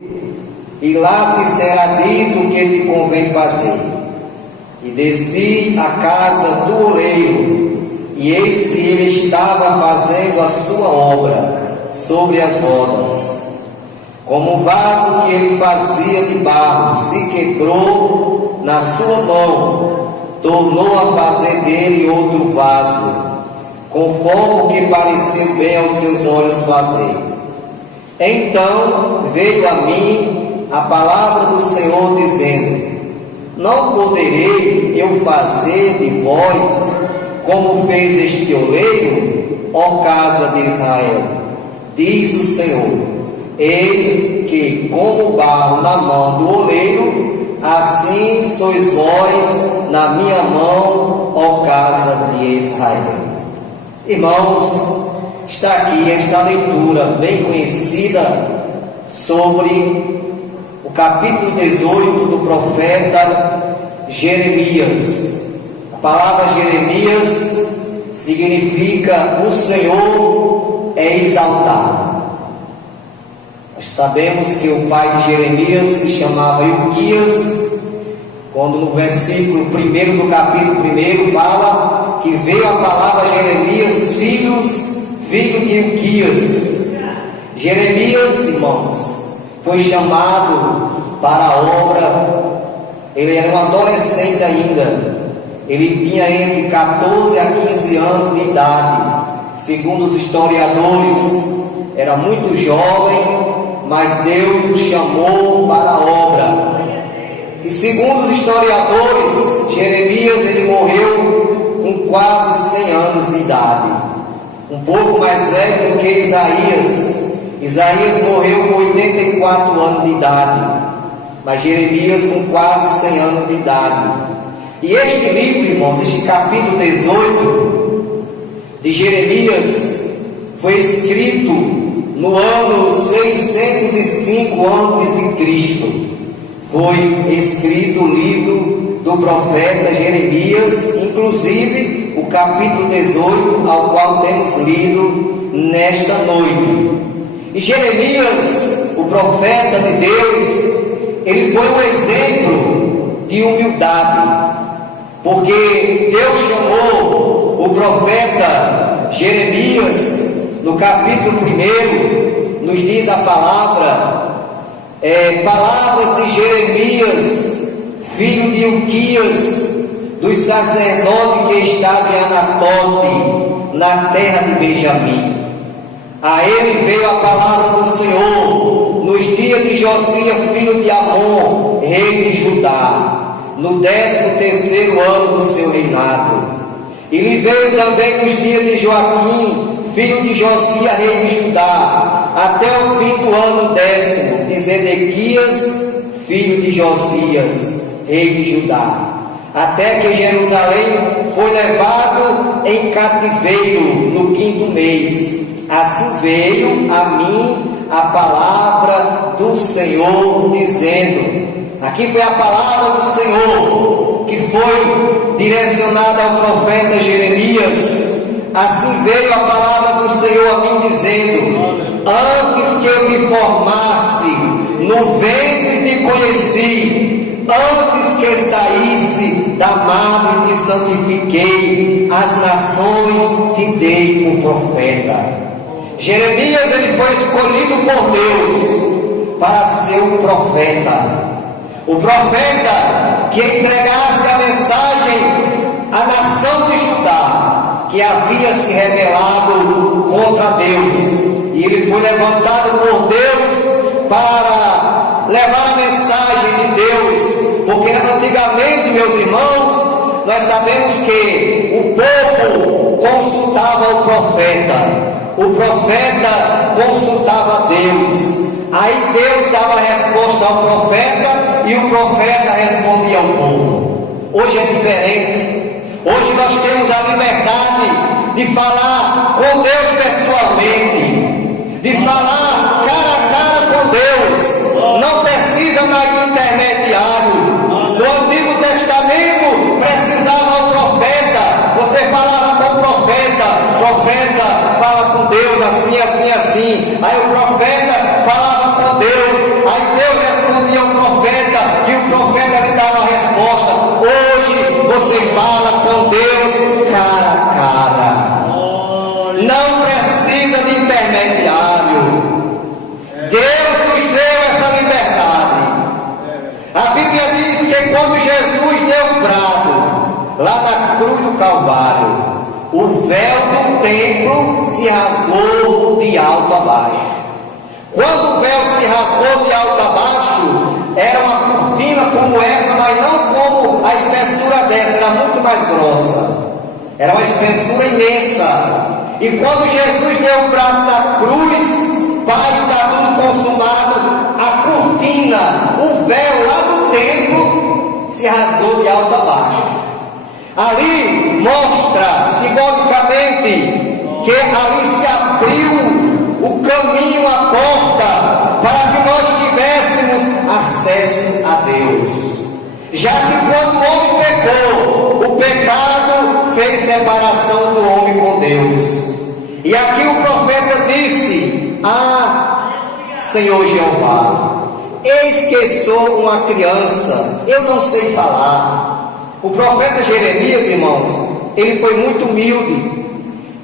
e lá te será dito o que te convém fazer. E desci à casa do oleiro, e eis que ele estava fazendo a sua obra sobre as rodas. Como o vaso que ele fazia de barro se quebrou na sua mão, tornou a fazer dele outro vaso, conforme o que pareceu bem aos seus olhos fazer. Então veio a mim a palavra do Senhor, dizendo: não poderei eu fazer de vós como fez este oleiro, ó casa de Israel? Diz o Senhor: eis que como o barro na mão do oleiro, assim sois vós na minha mão, ó casa de Israel. Irmãos, está aqui esta leitura bem conhecida sobre o capítulo 18 do profeta Jeremias. A palavra Jeremias significa o Senhor é exaltado. Nós sabemos que o pai de Jeremias se chamava Ilquias, quando no versículo 1 do capítulo 1 fala que veio a palavra a Jeremias, filho de Ilquias. Jeremias, irmãos, foi chamado para a obra. Ele era um adolescente ainda. Ele tinha entre 14 a 15 anos de idade. Segundo os historiadores, era muito jovem, mas Deus o chamou para a obra. E segundo os historiadores, Jeremias ele morreu com quase 100 anos de idade, um pouco mais velho do que Isaías. Isaías morreu com 84 anos de idade, mas Jeremias com quase 100 anos de idade. E este livro, irmãos, este capítulo 18 de Jeremias, foi escrito no ano 605 a.C. Foi escrito o livro do profeta Jeremias, inclusive o capítulo 18, ao qual temos lido nesta noite. E Jeremias, o profeta de Deus, ele foi um exemplo de humildade, porque Deus chamou o profeta Jeremias, no capítulo 1, nos diz a palavra, palavras de Jeremias, filho de Ilquias, dos sacerdotes que estava em Anatote, na terra de Benjamim. A ele veio a palavra do Senhor nos dias de Josias, filho de Amon, rei de Judá, no 13º ano do seu reinado. E lhe veio também nos dias de Joaquim, filho de Josias, rei de Judá, até o fim do ano 10º, de Zedequias, filho de Josias, rei de Judá, até que Jerusalém foi levado em cativeiro no 5º mês. Assim veio a mim a palavra do Senhor, dizendo. Aqui foi a palavra do Senhor que foi direcionada ao profeta Jeremias. Assim veio a palavra do Senhor a mim, dizendo: antes que eu me formasse no ventre te conheci, antes que saísse da madre te santifiquei, as nações te dei por profeta. Jeremias ele foi escolhido por Deus para ser um profeta. O profeta que entregasse a mensagem à nação de Judá, que havia se rebelado contra Deus. E ele foi levantado por Deus para levar a mensagem de Deus. Porque antigamente, meus irmãos, nós sabemos que o povo consultava o profeta. O profeta consultava Deus. Aí Deus dava a resposta ao profeta e o profeta respondia ao povo. Hoje é diferente. Hoje nós temos a liberdade de falar com Deus pessoalmente, de falar cara a cara com Deus. Não precisa mais de intermediário. No Antigo Testamento precisava o profeta. Você falava com o profeta fala com Deus assim, assim, assim. Aí o profeta falava com Deus, aí quando Jesus deu o brado, lá na cruz do Calvário, o véu do templo se rasgou de alto a baixo. Quando o véu se rasgou de alto a baixo, era uma cortina como essa, mas não como a espessura dessa, era muito mais grossa. Era uma espessura imensa. E quando Jesus deu o brado na cruz, Pai, está tudo consumado, a cortina, o véu lá do templo se rasgou de alto a baixo. Ali mostra simbolicamente que ali se abriu o caminho, a porta, para que nós tivéssemos acesso a Deus. Já que quando o homem pecou, o pecado fez separação do homem com Deus. E aqui o profeta disse: ah, Senhor Jeová, eis que sou uma criança, eu não sei falar. O profeta Jeremias, irmãos, ele foi muito humilde.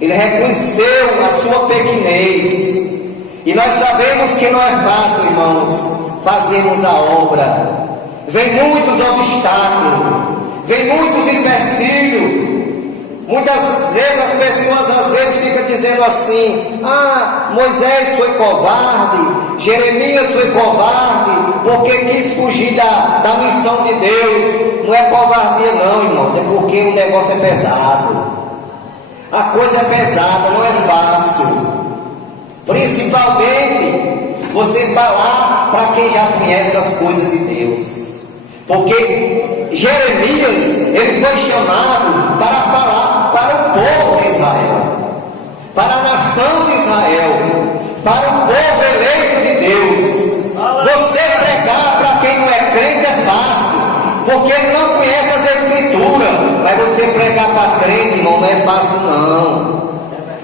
Ele reconheceu a sua pequenez. E nós sabemos que não é fácil, irmãos, fazermos a obra. Vem muitos obstáculos, vem muitos empecilhos. Muitas vezes as pessoas ficam dizendo assim: ah, Moisés foi covarde, Jeremias foi covarde, porque quis fugir da missão de Deus. Não é covardia não, irmãos, é porque o negócio é pesado. A coisa é pesada, não é fácil. Principalmente você falar para quem já conhece as coisas de Deus. Porque Jeremias, ele foi chamado para falar para o povo de Israel, para a nação de Israel, para o povo eleito de Deus. Você pregar para quem não é crente é fácil, porque ele não conhece as Escrituras. Mas você pregar para crente, irmão, não é fácil não,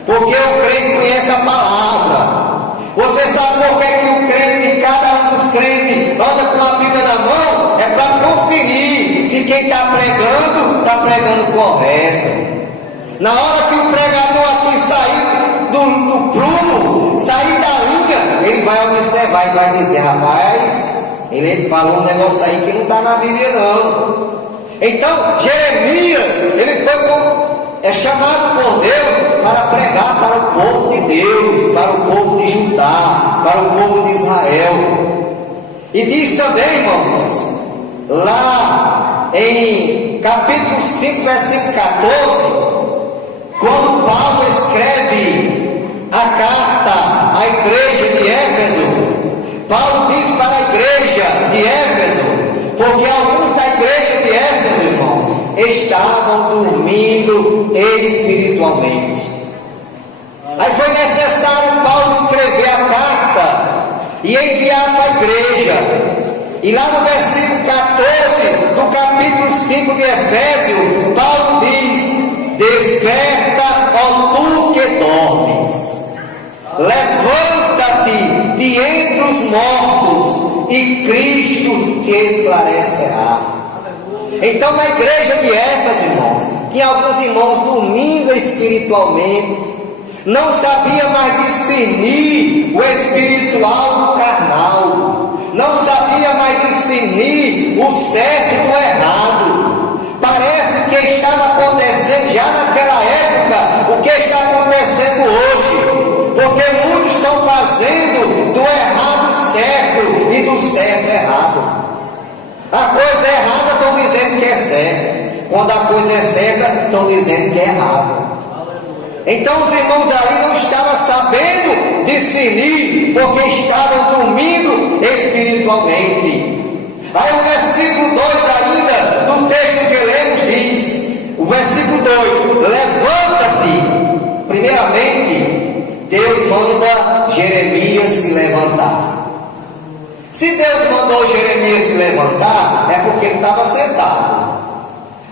porque o crente conhece a palavra. Você sabe por que o crente, cada um dos crentes, anda com a Bíblia na mão? É para conferir se quem está pregando correto. Na hora que o pregador aqui sair do prumo, sair da linha, ele vai observar e vai dizer: rapaz, ele falou um negócio aí que não está na Bíblia não. Então Jeremias, ele foi chamado por Deus para pregar para o povo de Deus, para o povo de Judá, para o povo de Israel. E diz também, irmãos, lá em capítulo 5, versículo 14, quando Paulo escreve a carta à igreja de Éfeso, Paulo diz para a igreja de Éfeso, porque alguns da igreja de Éfeso, irmãos, estavam dormindo espiritualmente. Aí foi necessário Paulo escrever a carta e enviar para a igreja. E lá no versículo 14 do capítulo 5 de Efésios, Paulo diz: desperta, ó tu que dormes, levanta-te de entre os mortos, e Cristo te esclarecerá. Então na igreja de Éfeso, irmãos, tinha alguns irmãos dormindo espiritualmente, não sabia mais discernir o espiritual do carnal, não sabia mais discernir o certo do errado. Parece que estava acontecendo já naquela época o que está acontecendo hoje, porque muitos estão fazendo do errado certo e do certo errado. A coisa errada estão dizendo que é certo, quando a coisa é certa estão dizendo que é errado. Então os irmãos ali não estavam sabendo discernir, porque estavam dormindo espiritualmente. Aí o versículo 2 ainda do texto que lemos diz, o versículo 2: levanta-te. Primeiramente, Deus manda Jeremias se levantar. Se Deus mandou Jeremias se levantar, é porque ele estava sentado.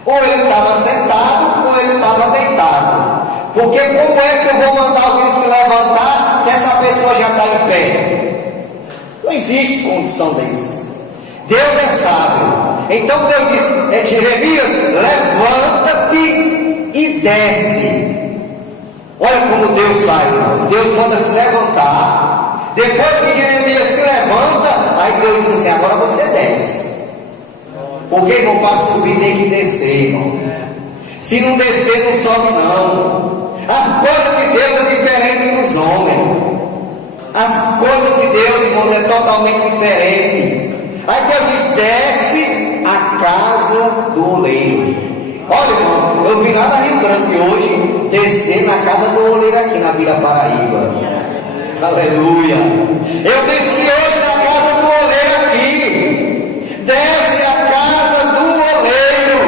Ou ele estava sentado, ou ele estava deitado. Porque como é que eu vou mandar alguém se levantar se essa pessoa já está em pé? Não existe condição disso. Deus é sábio. Então Deus diz: Jeremias, levanta-te e desce. Olha como Deus faz, irmãos. Deus manda se levantar. Depois que Jeremias se levanta, aí Deus diz assim: agora você desce. Porque porque, irmão, para subir tem que descer, irmão. Se não descer, não sobe não. As coisas de Deus é diferente dos homens. As coisas de Deus, irmãos, é totalmente diferente. Aí Deus diz: desce a casa do oleiro. Olha, irmãos, eu vim lá da Rio Grande hoje, descer na casa do oleiro aqui na Vila Paraíba. Aleluia. Eu desci hoje na casa do oleiro aqui. Desce a casa do oleiro.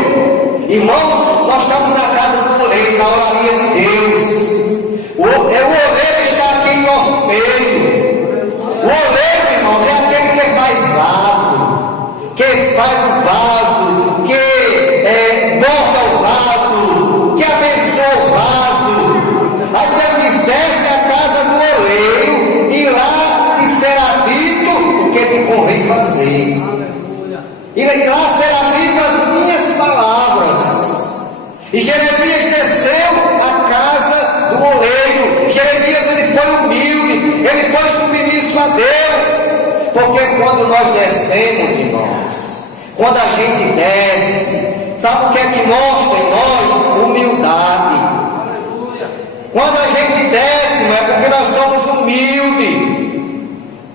Irmãos, nós estamos na casa do oleiro, na olaria de Deus. O oleiro está aqui em nosso meio. O oleiro, irmãos, é aquele que faz vaso, que faz o vaso, que borda o vaso, que abençoa o vaso. Aí Deus diz: desce a casa do oleiro, e lá te será dito o que te convém fazer. E lá será dito as minhas palavras. E Jeremias desceu à casa do oleiro. Jeremias, ele foi humilde, ele foi submisso a Deus. Porque quando nós descemos, irmãos, quando a gente desce, sabe o que é que mostra em nós? Humildade. Quando a gente desce, não é porque nós somos humildes.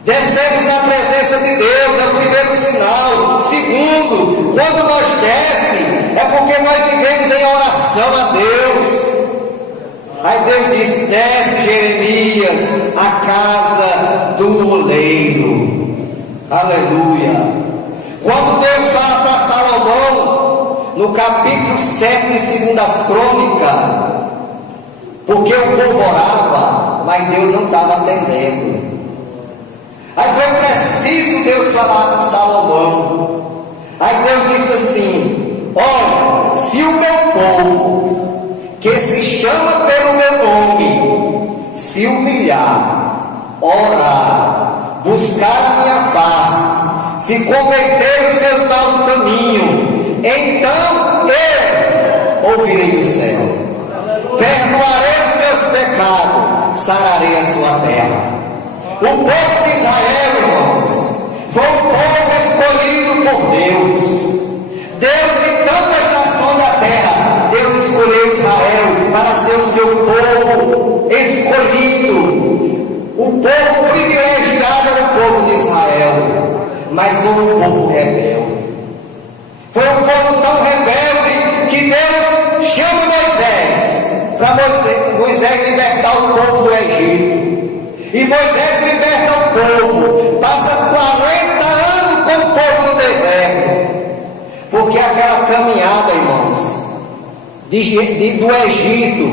Descemos na presença de Deus, é o primeiro sinal. Segundo, quando nós descemos, é porque nós vivemos em oração a Deus. Aí Deus disse: desce, Jeremias, a casa do oleiro. Aleluia. Quando Deus fala para Salomão, no capítulo 7 de 2 Crônicas, porque o povo orava, mas Deus não estava atendendo. Aí foi preciso Deus falar com Salomão. Aí Deus disse assim: olha, se o meu povo, que se chama pelo meu nome, se humilhar, orar, buscar a minha face, se converter os seus maus caminhos, então eu ouvirei do céu, perdoarei os seus pecados, sararei a sua terra. O povo de Israel, irmãos, foi um povo escolhido por Deus. Deus, de tantas nações da terra, Deus escolheu Israel para ser o seu povo escolhido. O povo privilegiado era o povo de Israel, mas foi um povo rebelde. Foi um povo tão rebelde que Deus chama Moisés para Moisés libertar o povo do Egito. E Moisés liberta o povo, passa 40 anos com o povo no deserto, porque aquela caminhada, irmãos, do Egito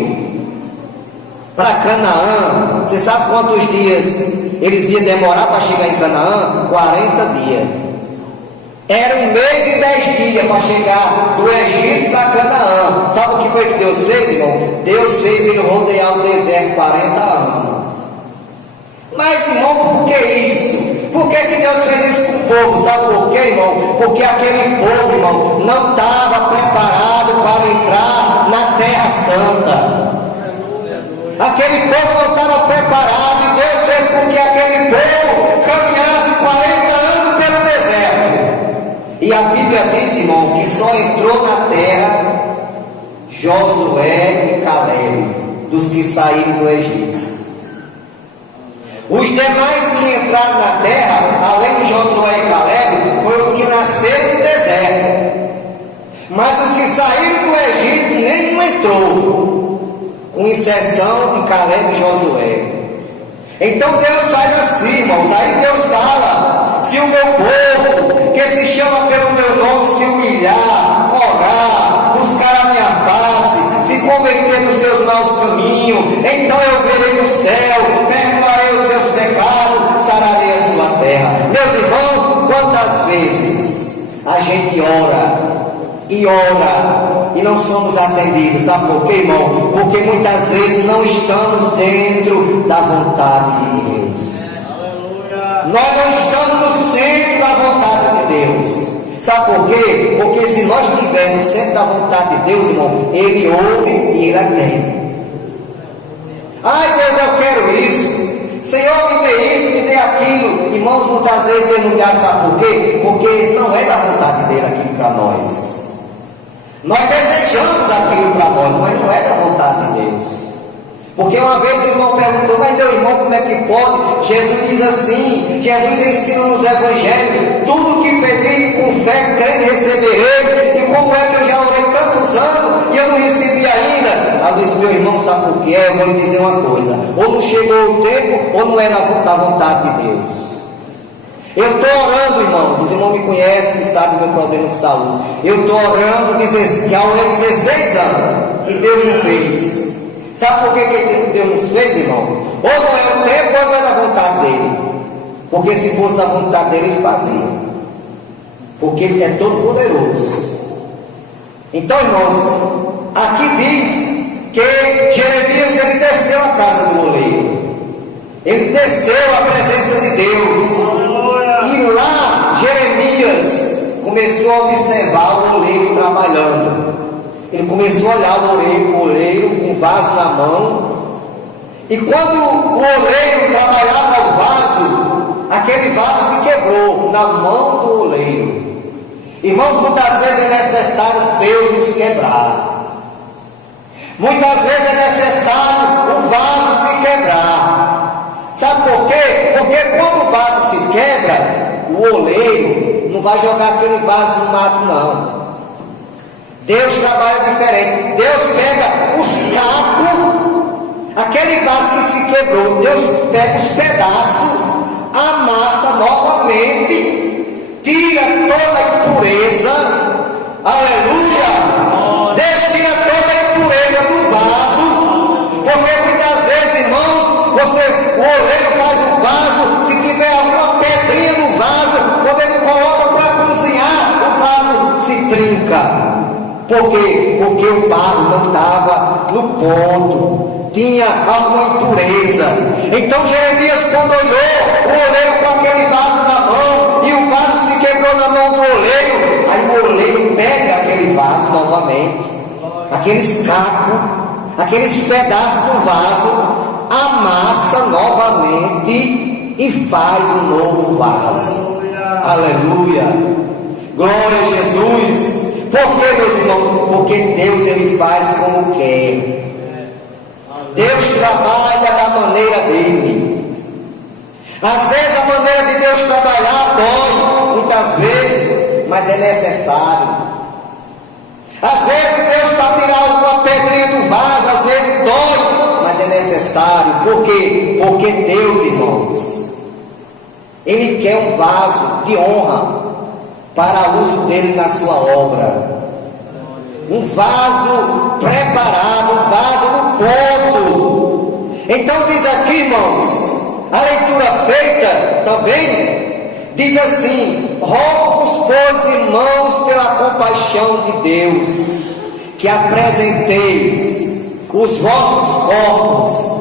para Canaã, você sabe quantos dias eles iam demorar para chegar em Canaã? 40 dias. Era 1 mês e 10 dias para chegar do Egito para Canaã. Sabe o que foi que Deus fez, irmão? Deus fez ele rodear o deserto 40 anos. Mas, irmão, por que isso? Por que Deus fez isso com o povo? Sabe por quê, irmão? Porque aquele povo, irmão, não estava preparado para entrar na Terra Santa. Aquele povo não estava preparado, e Deus fez com que aquele povo caminhasse 40 anos pelo deserto. E a Bíblia diz, irmão, que só entrou na terra Josué e Caleb, dos que saíram do Egito. Os demais que entraram na terra, além de Josué e Caleb, foram os que nasceram no deserto. Mas os que saíram do Egito, nenhum entrou, com exceção de Caleb e Josué. Então Deus faz assim, irmãos. Aí Deus fala: se o meu povo, que se chama pelo meu nome, se humilhar, orar, buscar a minha face, se converter nos seus maus caminhos, então eu verei no céu, perdoarei os seus pecados, sararei a sua terra. Meus irmãos, quantas vezes a gente ora e não somos atendidos? Sabe por quê, irmão? Porque muitas vezes não estamos dentro da vontade de Deus. Nós não estamos no centro da vontade de Deus. Sabe por quê? Porque se nós estivermos no centro da vontade de Deus, irmão, Ele ouve e Ele atende. Ai, Deus, eu quero isso. Senhor, me dê isso, me dê aquilo. Irmãos, muitas vezes Deus não dá, sabe por quê? Porque não é da vontade dele aquilo que para nós. Nós desejamos aquilo para nós, mas não é da vontade de Deus. Porque uma vez o irmão perguntou: mas meu irmão, como é que pode? Jesus diz assim, Jesus ensina nos evangelhos: tudo que pedir com fé, crendo, recebereis. E como é que eu já orei tantos anos e eu não recebi ainda? Aí diz: meu irmão, sabe por quê? Eu vou lhe dizer uma coisa: ou não chegou o tempo, ou não é da vontade de Deus. Eu estou orando, irmãos, os irmãos me conhecem, sabem do meu problema de saúde. Eu estou orando, já orei 16 anos, e Deus não fez. Sabe por que Deus nos fez, irmão? Ou não é o tempo, ou não é da vontade dele. Porque se fosse da vontade dele, ele fazia. Porque ele é todo poderoso. Então, irmãos, aqui diz que Jeremias, ele desceu à casa do oleiro. Ele desceu à presença de Deus. E lá Jeremias começou a observar o oleiro trabalhando. Ele começou a olhar o oleiro com um vaso na mão. E quando o oleiro trabalhava o vaso, aquele vaso se quebrou na mão do oleiro. Irmãos, muitas vezes é necessário Deus nos quebrar. Muitas vezes é necessário o vaso se quebrar. Sabe por quê? Porque quando o vaso se quebra, o oleiro não vai jogar aquele vaso no mato, não. Deus trabalha diferente. Deus pega os cacos, aquele vaso que se quebrou, Deus pega os pedaços, amassa novamente, tira toda a impureza. Aleluia! Deus tira toda a impureza do vaso, porque muitas vezes, irmãos, o oleiro faz o vaso, se tiver alguma pedrinha no vaso, quando ele coloca para cozinhar, o vaso se trinca. Por quê? Porque o barro não estava no ponto, tinha alguma impureza. Então Jeremias, quando olhou o oleiro com aquele vaso na mão, e o vaso se quebrou na mão do oleiro, aí o oleiro pega aquele vaso novamente, aqueles cacos, aqueles pedaços do vaso, amassa novamente e faz um novo vaso. Aleluia! Glória a Jesus! Por que, meus irmãos? Porque Deus, ele faz como quer. Deus trabalha da maneira dele. Às vezes a maneira de Deus trabalhar dói, muitas vezes, mas é necessário. Às vezes Deus para tirar alguma pedrinha do vaso, às vezes dói, mas é necessário. Por quê? Porque Deus, irmãos, ele quer um vaso de honra para uso dele na sua obra. Um vaso preparado, um vaso no ponto. Então diz aqui, irmãos, a leitura feita também diz assim: rogo-vos, pois, irmãos, pela compaixão de Deus, que apresenteis os vossos corpos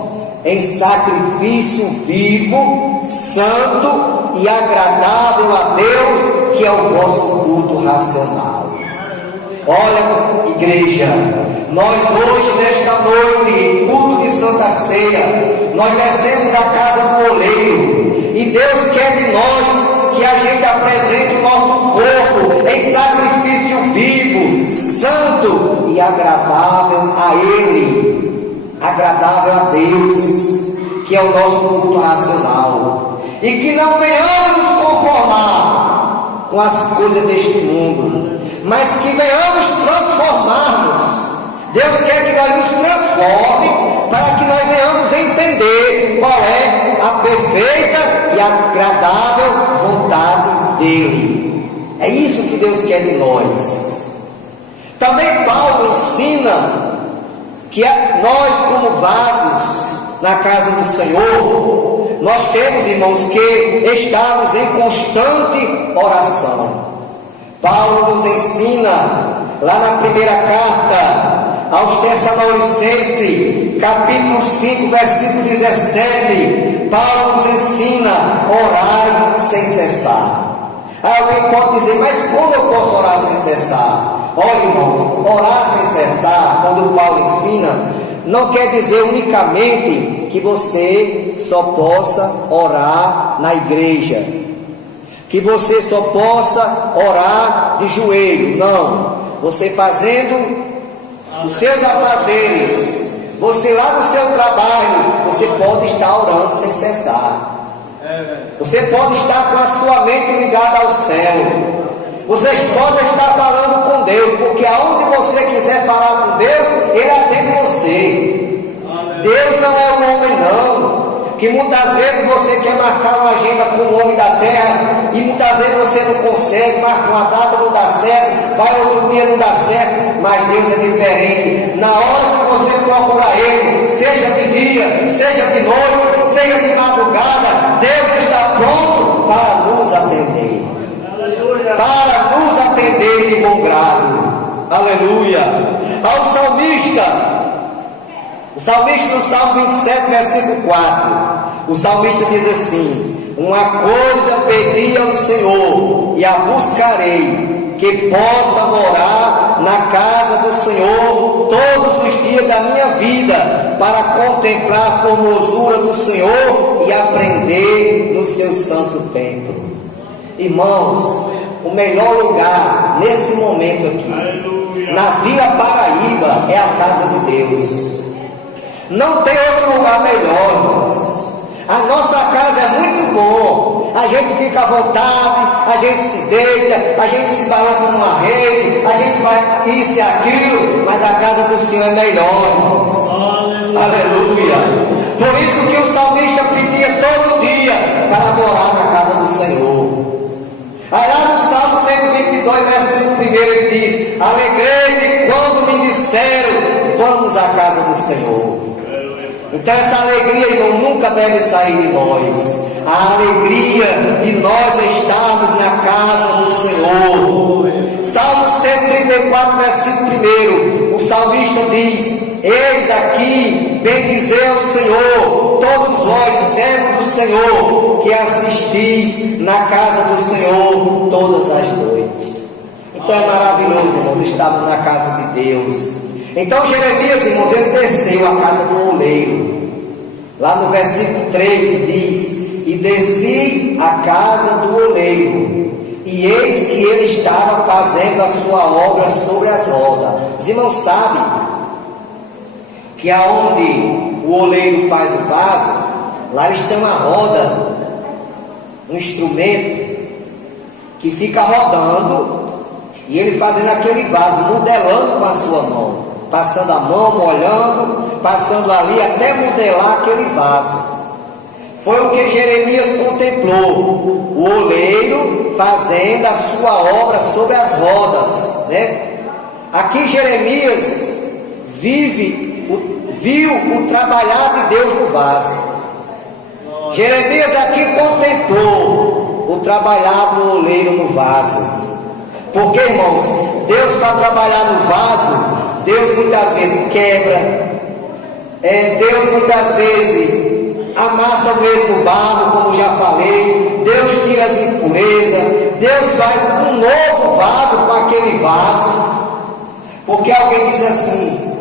em sacrifício vivo, santo e agradável a Deus, que é o vosso culto racional. Olha, igreja, nós hoje, nesta noite, culto de Santa Ceia, nós descemos a casa do oleiro, e Deus quer de nós que a gente apresente o nosso corpo em sacrifício vivo, santo e agradável a Ele, agradável a Deus, que é o nosso culto racional, e que não venhamos nos conformar com as coisas deste mundo, mas que venhamos transformar-nos. Deus quer que nós nos transforme, para que nós venhamos entender qual é a perfeita e agradável vontade dele. É isso que Deus quer de nós. Também Paulo ensina que nós, como vasos na casa do Senhor, nós temos, irmãos, que estarmos em constante oração. Paulo nos ensina lá na primeira carta aos Tessalonicenses, capítulo 5, versículo 17, Paulo nos ensina: orai sem cessar. Aí alguém pode dizer: mas como eu posso orar sem cessar? Olha, irmãos, orar sem cessar, quando Paulo ensina, não quer dizer unicamente que você só possa orar na igreja. que você só possa orar de joelho. Não, você fazendo os seus afazeres, você lá no seu trabalho, você pode estar orando sem cessar. Você pode estar com a sua mente ligada ao céu. Vocês podem estar falando com Deus, porque aonde você quiser falar com Deus, Ele atende você. Deus não é um homem não, que muitas vezes você quer marcar uma agenda com o homem da terra, e muitas vezes você não consegue, marca uma data, não dá certo, vai outro dia, não dá certo, mas Deus é diferente. Na hora que você procura Ele, seja de dia, seja de noite, seja de madrugada, Deus está pronto para nos atender. Para nos atender de bom grado. Aleluia. Ao salmista, o salmista no Salmo 27, versículo 4, o salmista diz assim: uma coisa pedi ao Senhor e a buscarei, que possa morar na casa do Senhor todos os dias da minha vida, para contemplar a formosura do Senhor e aprender no seu santo templo. Irmãos, o melhor lugar nesse momento aqui, na Vila Paraíba, é a casa de Deus. Não tem outro lugar melhor, irmãos. A nossa casa é muito bom. A gente fica à vontade, a gente se deita, a gente se balança numa rede, a gente vai isso e aquilo, mas a casa do Senhor é melhor, irmãos. Aleluia. Por isso que o salmista pedia todo dia para morar na casa do Senhor. Aí lá no Salmo 122, versículo 1, ele diz: alegrei-me quando me disseram, vamos à casa do Senhor. Então essa alegria, irmão, nunca deve sair de nós. A alegria de nós estarmos na casa do Senhor. Salmo 134, versículo 1, o salmista diz: eis aqui, bendizei ao Senhor, todos vós, servos do Senhor, que assistis na casa do Senhor todas as noites. Então é maravilhoso, irmãos, estarmos na casa de Deus. Então Jeremias, irmãos, ele desceu à casa do oleiro. Lá no versículo 3 diz: e desci à casa do oleiro, e eis que ele estava fazendo a sua obra sobre as rodas. Os irmãos sabem que aonde o oleiro faz o vaso, lá eles têm uma roda, um instrumento que fica rodando, e ele fazendo aquele vaso, modelando com a sua mão, passando a mão, molhando, passando ali até modelar aquele vaso. Foi o que Jeremias contemplou, o oleiro fazendo a sua obra sobre as rodas, né? Aqui Jeremias viu o trabalhar de Deus no vaso. Jeremias aqui contemplou o trabalhar do oleiro no vaso. Porque, irmãos, Deus, para trabalhar no vaso, Deus muitas vezes quebra, Deus muitas vezes amassa o mesmo barro, como já falei, Deus tira as impurezas, Deus faz um novo vaso com aquele vaso. Porque alguém diz assim: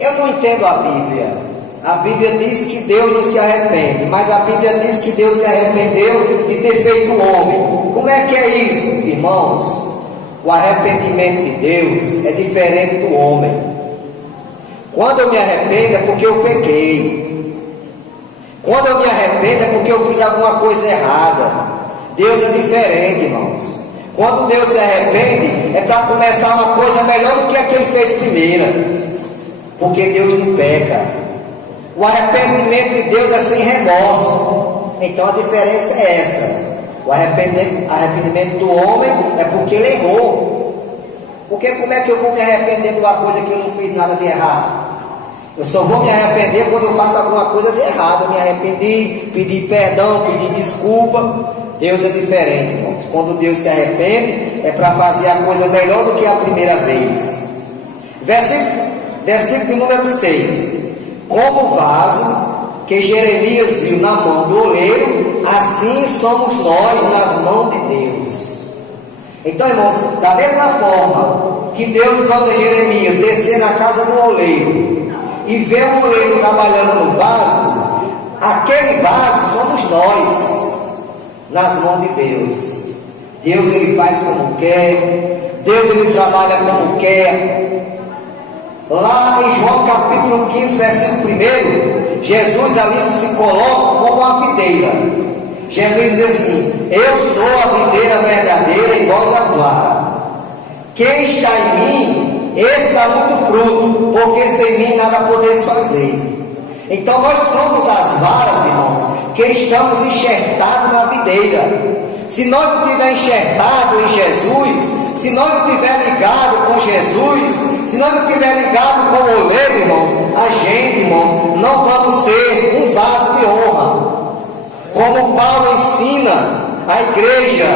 eu não entendo a Bíblia. A Bíblia diz que Deus não se arrepende, mas a Bíblia diz que Deus se arrependeu de ter feito o homem. Como é que é isso, irmãos? O arrependimento de Deus é diferente do homem. Quando eu me arrependo é porque eu pequei. Quando eu me arrependo é porque eu fiz alguma coisa errada. Deus é diferente, irmãos. Quando Deus se arrepende é para começar uma coisa melhor do que a que Ele fez primeira. Porque Deus não peca. O arrependimento de Deus é sem remorso. Então a diferença é essa. O arrependimento do homem é porque ele errou. Porque como é que eu vou me arrepender de uma coisa que eu não fiz nada de errado? Eu só vou me arrepender quando eu faço alguma coisa de errado. Eu me arrependi, pedi perdão, pedi desculpa. Deus é diferente, irmãos. Quando Deus se arrepende, é para fazer a coisa melhor do que a primeira vez. Versículo número 6. Como o vaso que Jeremias viu na mão do oleiro, assim somos nós nas mãos de Deus. Então, irmãos, da mesma forma que Deus manda Jeremias descer na casa do oleiro e ver o oleiro trabalhando no vaso, aquele vaso somos nós nas mãos de Deus. Deus ele faz como quer, Deus ele trabalha como quer. Lá em João capítulo 15, versículo 1, Jesus ali se coloca como a videira. Jesus diz assim: eu sou a videira verdadeira e vós as varas. Quem está em mim, esse dá muito fruto, porque sem mim nada podeis fazer. Então nós somos as varas, irmãos, que estamos enxertados na videira. Se nós não estiver enxertado em Jesus, se nós não estiver ligado com Jesus, se nós não estiver ligado com o oleiro, irmãos, a gente, irmãos, não vamos ser um vaso de honra. Como Paulo ensina a igreja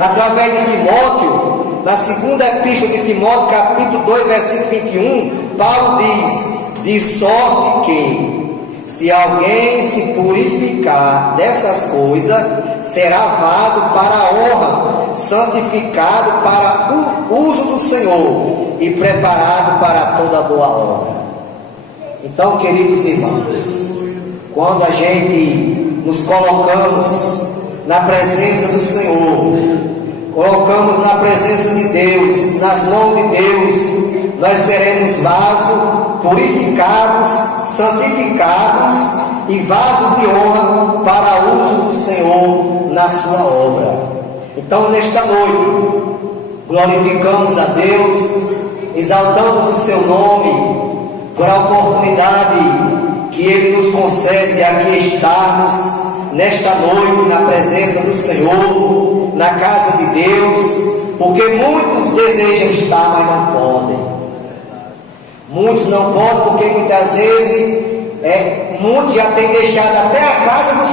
através de Timóteo, na segunda epístola de Timóteo, capítulo 2, versículo 21, Paulo diz: de sorte que, se alguém se purificar dessas coisas, será vaso para a honra, santificado para o uso do Senhor e preparado para toda boa obra. Então, queridos irmãos, quando a gente nos colocamos na presença do Senhor, colocamos na presença de Deus, nas mãos de Deus, nós seremos vasos purificados, santificados e vasos de honra para o uso do Senhor na sua obra. Então, nesta noite, glorificamos a Deus, exaltamos o seu nome por a oportunidade que Ele nos concede de aqui estarmos nesta noite na presença do Senhor, na casa de Deus, porque muitos desejam estar, mas não podem. Muitos não podem porque muitas vezes muitos já têm deixado até a casa do